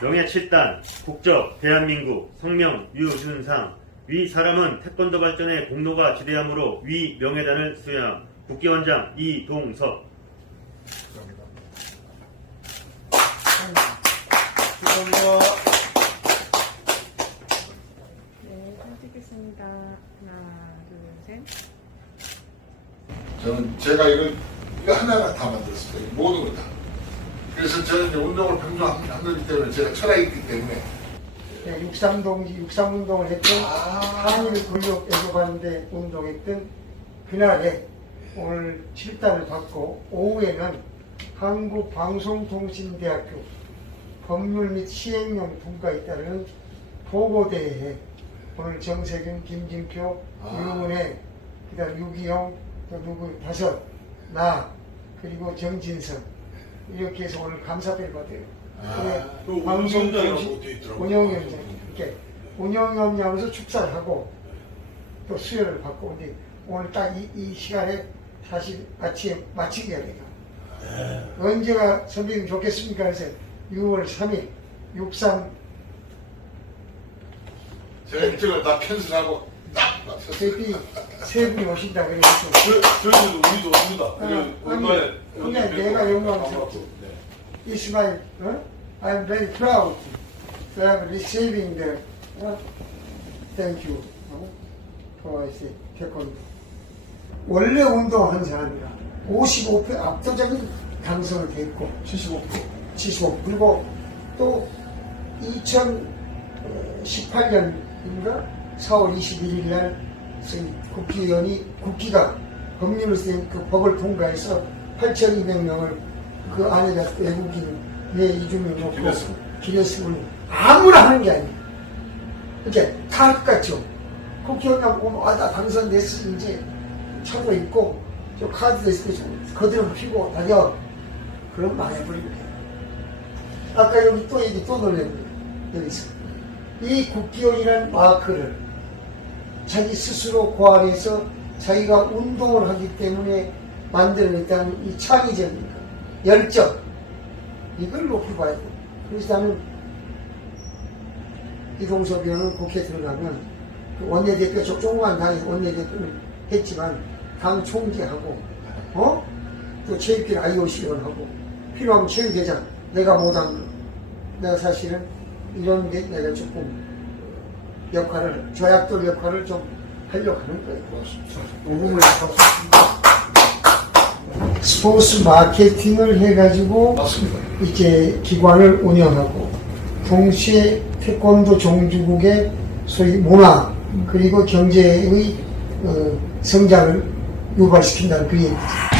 명예 7단, 국적, 대한민국, 성명, 유준상. 위 사람은 태권도 발전에 공로가 지대하므로 위 명예단을 수여함. 국기원장 이동석. 감사합니다. 네, 사진 찍겠습니다. 하나, 둘, 셋. 저는 제가 이걸 이거 하나가 다 만들었어요. 모든 걸 다. 그래서 저는 이제 운동을 평소한 거기 때문에 제가 철학이 있기 때문에 네, 육삼동지 육삼운동을 했던 아. 한일 근력 애교가는데 운동했던 그날에 오늘 7단을 받고 오후에는 한국방송통신대학교 법률 및 시행령 분과에 따르는 보고대회에 오늘 정세균, 김진표, 아. 유은혜, 그다음 유기영, 또 누구 다섯, 나 그리고 정진성 이렇게 해서 오늘 받아요. 아. 그래, 그 운영위원장이라고 방송통신 돼 있더라고요. 운영위원장 이렇게 운영위원장으로서 축사를 하고 또 수여를 받고 근데 오늘 딱이이 시간에 사실 아침에 마치게 해야 돼요. 언제가 선배님 좋겠습니까? 해서 6월 3일 63 제가 일정을 다 캔슬하고. 저희 세 분이 오신다 그래서 저, 저희도 우리도 옵니다. 아니, 오랜만에 그냥 내가. 네. It's my, uh, I'm very proud to have receiving the, uh, thank you, uh, for I say, 태권도. 원래 운동하는 사람이라 55% 압도적인 강성을 됐고 75% 75% 그리고 또 2018년인가 4월 21일 날 국회의원이 국기가 법률을 쓴그 법을 통과해서 8,200명을 그 안에다 외국인 내 이중을 놓고 기네스. 기네스를 아무나 하는 게 아니에요. 이렇게 다 똑같죠. 국회의원 보면 아, 나 당선됐어 이제 차고 있고 저 카드도 있고 좀 거드름 피고 다녀 그럼 망해버리고. 아까 여기 또 얘기 또 놀랬는데 여기서 이 국기원이라는 마크를 자기 스스로 고안해서 자기가 운동을 하기 때문에 만들어냈다는 이 창의적인 것, 열정 이걸 높이 봐야 돼. 그래서 나는 이동섭 의원은 국회에 들어가면 그 원내대표 조- 조그만 당의 원내대표는 했지만 당 총재하고 어? 또 체육회 IOC 의원하고 필요하면 체육회장 내가 못한 거 내가 사실은 이런 게 내가 조금 역할을 조약돌 역할을 좀 하려고 하는 거예요. 녹음을 스포츠 마케팅을 해가지고 맞습니다. 이제 기관을 운영하고 동시에 태권도 종주국의 소위 문화 그리고 경제의 어, 성장을 유발시킨다는 그 얘기죠.